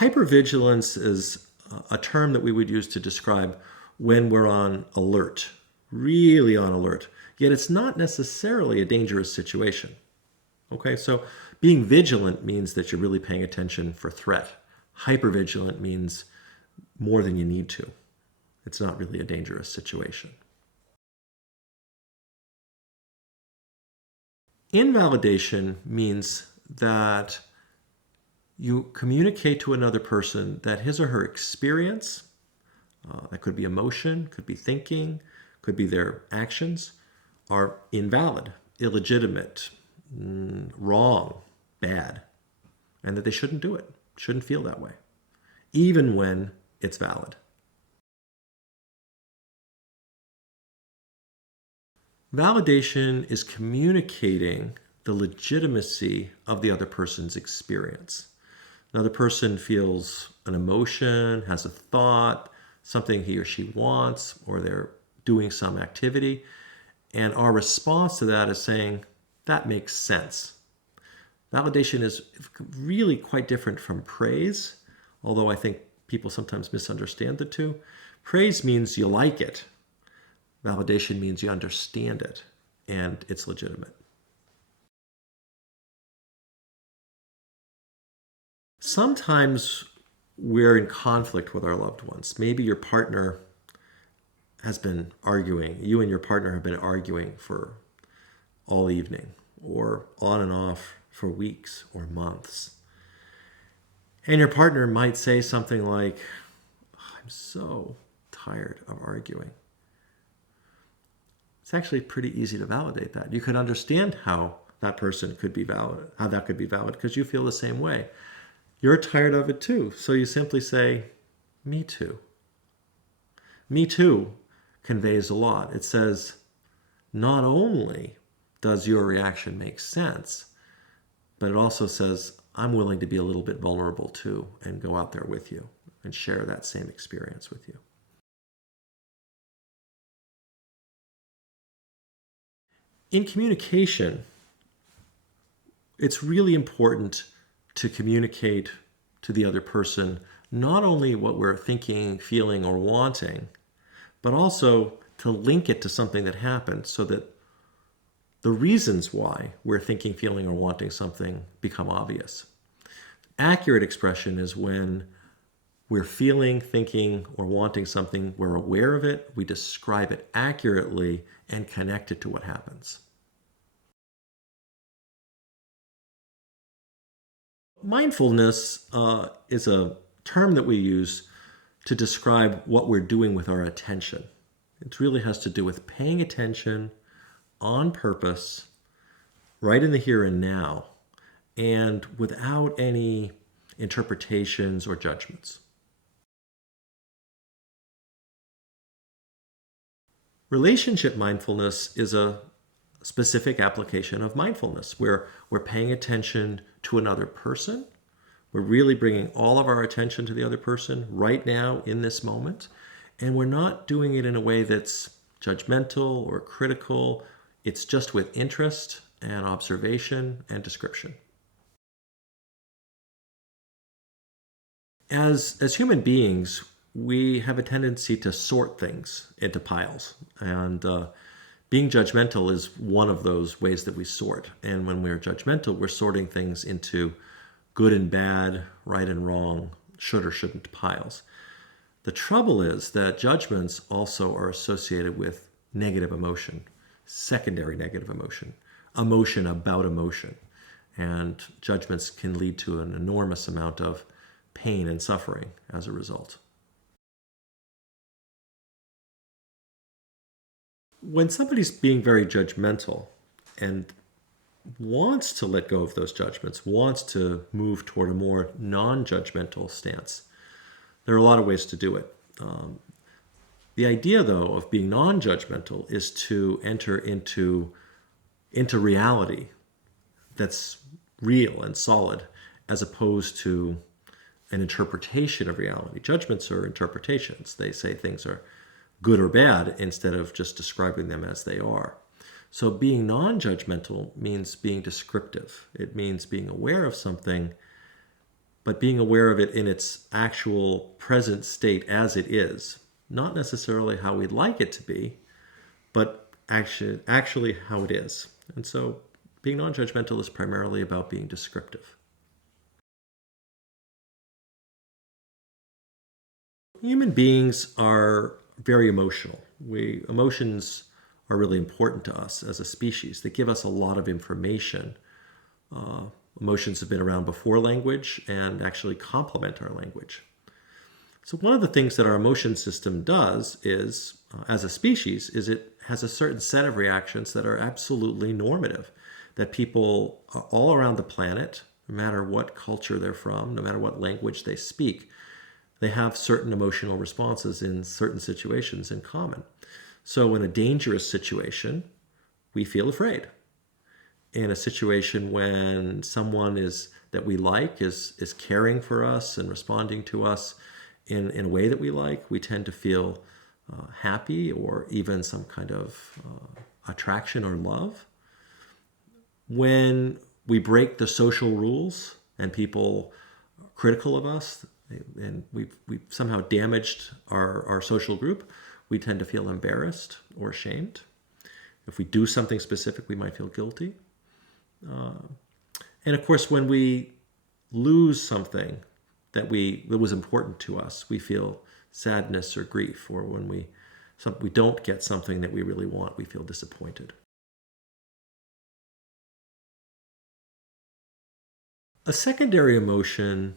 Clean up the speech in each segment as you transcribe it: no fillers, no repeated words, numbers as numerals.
Hypervigilance is a term that we would use to describe when we're on alert, really on alert, yet it's not necessarily a dangerous situation. Okay, so being vigilant means that you're really paying attention for threat. Hypervigilant means more than you need to. It's not really a dangerous situation. Invalidation means that you communicate to another person that his or her experience, that could be emotion, could be thinking, could be their actions, are invalid, illegitimate, wrong, bad, and that they shouldn't do it, shouldn't feel that way, even when it's valid. Validation is communicating the legitimacy of the other person's experience. Another person feels an emotion, has a thought, something he or she wants, or they're doing some activity, and our response to that is saying, that makes sense. Validation is really quite different from praise, although I think people sometimes misunderstand the two. Praise means you like it. Validation means you understand it, and it's legitimate. Sometimes we're in conflict with our loved ones. Maybe your partner has been arguing. You and your partner have been arguing for all evening, or on and off for weeks or months. And your partner might say something like, I'm so tired of arguing. It's actually pretty easy to validate that. You could understand how that person could be valid, how that could be valid, because you feel the same way. You're tired of it too. So you simply say, me too. Me too conveys a lot. It says, not only does your reaction make sense, but it also says, I'm willing to be a little bit vulnerable too and go out there with you and share that same experience with you. In communication, it's really important to communicate to the other person not only what we're thinking, feeling, or wanting, but also to link it to something that happened so that the reasons why we're thinking, feeling, or wanting something become obvious. Accurate expression is when we're feeling, thinking, or wanting something, we're aware of it, we describe it accurately, and connect it to what happens. Mindfulness is a term that we use to describe what we're doing with our attention. It really has to do with paying attention on purpose, right in the here and now, and without any interpretations or judgments. Relationship mindfulness is a specific application of mindfulness where we're paying attention to another person. We're really bringing all of our attention to the other person right now in this moment. And we're not doing it in a way that's judgmental or critical. It's just with interest and observation and description. As human beings, we have a tendency to sort things into piles. And being judgmental is one of those ways that we sort. And when we're judgmental, we're sorting things into good and bad, right and wrong, should or shouldn't piles. The trouble is that judgments also are associated with negative emotion, secondary negative emotion, emotion about emotion. And judgments can lead to an enormous amount of pain and suffering as a result. When somebody's being very judgmental and wants to let go of those judgments, wants to move toward a more non-judgmental stance, there are a lot of ways to do it. The idea, though, of being non-judgmental is to enter into reality that's real and solid, as opposed to an interpretation of reality. Judgments are interpretations. They say things are good or bad instead of just describing them as they are. So being non-judgmental means being descriptive. It means being aware of something but being aware of it in its actual present state as it is, not necessarily how we'd like it to be, but actually how it is. And so being non-judgmental is primarily about being descriptive. Human beings are very emotional. Emotions are really important to us as a species. They give us a lot of information. Emotions have been around before language and actually complement our language. So one of the things that our emotion system does is, as a species, is it has a certain set of reactions that are absolutely normative, that people all around the planet, no matter what culture they're from, no matter what language they speak, they have certain emotional responses in certain situations in common. So in a dangerous situation, we feel afraid. In a situation when someone that we like is caring for us and responding to us in a way that we like, we tend to feel happy or even some kind of attraction or love. When we break the social rules and people are critical of us and we've somehow damaged our social group, we tend to feel embarrassed or ashamed. If we do something specific, we might feel guilty. And of course, when we lose something that was important to us, we feel sadness or grief. Or when we don't get something that we really want, we feel disappointed. A secondary emotion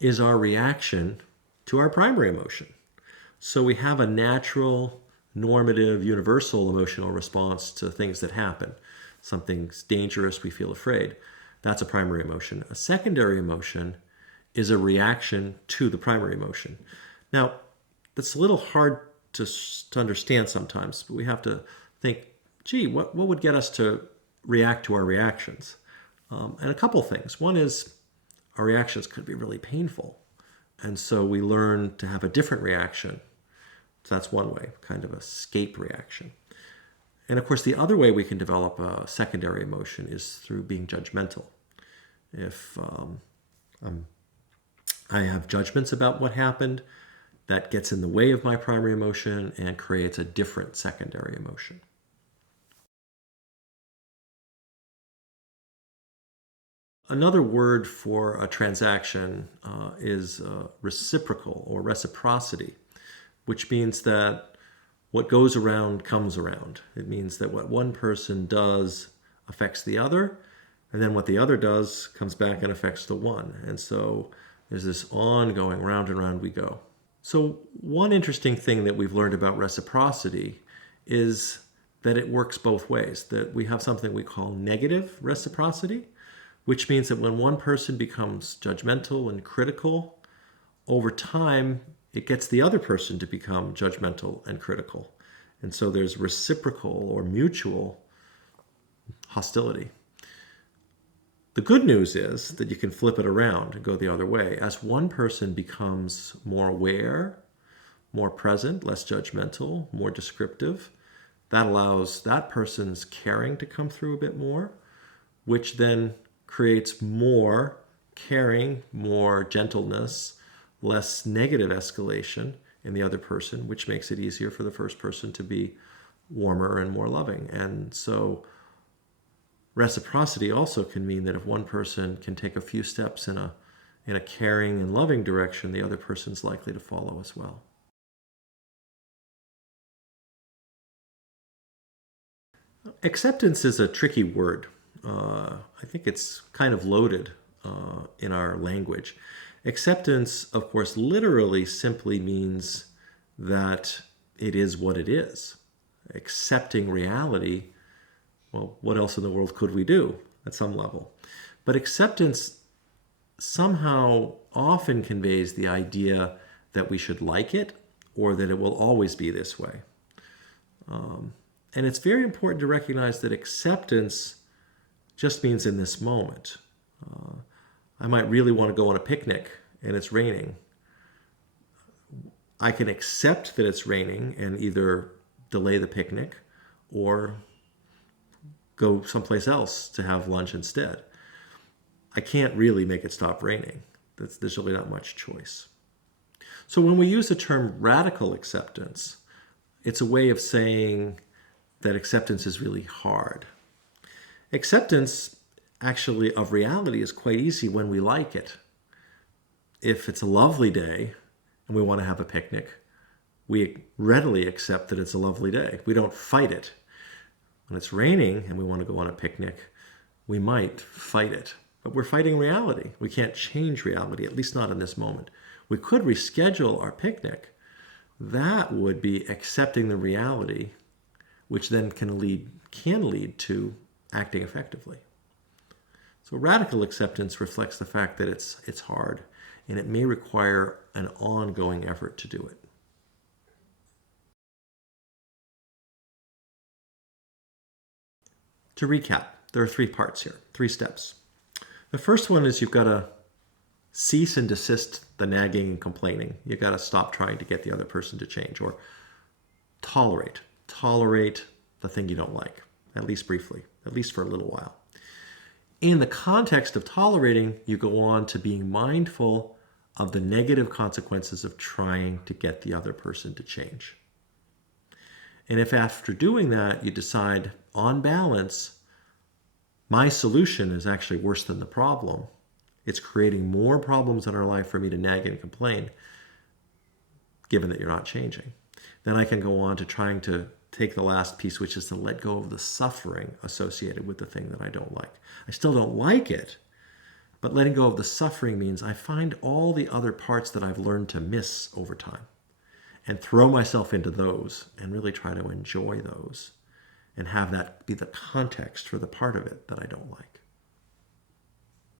is our reaction to our primary emotion. So we have a natural, normative, universal emotional response to things that happen. Something's dangerous, we feel afraid. That's a primary emotion. A secondary emotion is a reaction to the primary emotion. Now, that's a little hard to understand sometimes, but we have to think, gee, what would get us to react to our reactions? And a couple things. One is our reactions could be really painful. And so we learn to have a different reaction. So that's one way, kind of a escape reaction. And of course, the other way we can develop a secondary emotion is through being judgmental. If I have judgments about what happened, that gets in the way of my primary emotion and creates a different secondary emotion. Another word for a transaction is reciprocal or reciprocity, which means that what goes around comes around. It means that what one person does affects the other, and then what the other does comes back and affects the one. And so there's this ongoing round and round we go. So one interesting thing that we've learned about reciprocity is that it works both ways, that we have something we call negative reciprocity, which means that when one person becomes judgmental and critical, over time, it gets the other person to become judgmental and critical. And so there's reciprocal or mutual hostility. The good news is that you can flip it around and go the other way. As one person becomes more aware, more present, less judgmental, more descriptive, that allows that person's caring to come through a bit more, which then creates more caring, more gentleness, less negative escalation in the other person, which makes it easier for the first person to be warmer and more loving. And so reciprocity also can mean that if one person can take a few steps in a caring and loving direction, the other person's likely to follow as well. Acceptance is a tricky word. I think it's kind of loaded in our language. Acceptance, of course, literally simply means that it is what it is. Accepting reality, well, what else in the world could we do at some level? But acceptance somehow often conveys the idea that we should like it or that it will always be this way. And it's very important to recognize that acceptance just means in this moment. I might really want to go on a picnic and it's raining. I can accept that it's raining and either delay the picnic or go someplace else to have lunch instead. I can't really make it stop raining. There's really not much choice. So when we use the term radical acceptance, it's a way of saying that acceptance is really hard. Acceptance, actually, of reality is quite easy when we like it. If it's a lovely day and we want to have a picnic, we readily accept that it's a lovely day. We don't fight it. When it's raining and we want to go on a picnic, we might fight it. But we're fighting reality. We can't change reality, at least not in this moment. We could reschedule our picnic. That would be accepting the reality, which then can lead to acting effectively. So radical acceptance reflects the fact that it's hard, and it may require an ongoing effort to do it. To recap, there are 3 parts here, 3 steps. The first one is you've got to cease and desist the nagging and complaining. You've got to stop trying to get the other person to change, or tolerate the thing you don't like, at least briefly, at least for a little while. In the context of tolerating, you go on to being mindful of the negative consequences of trying to get the other person to change. And if after doing that, you decide, on balance, my solution is actually worse than the problem, it's creating more problems in our life for me to nag and complain, given that you're not changing, then I can go on to trying to take the last piece, which is to let go of the suffering associated with the thing that I don't like. I still don't like it, but letting go of the suffering means I find all the other parts that I've learned to miss over time and throw myself into those and really try to enjoy those and have that be the context for the part of it that I don't like.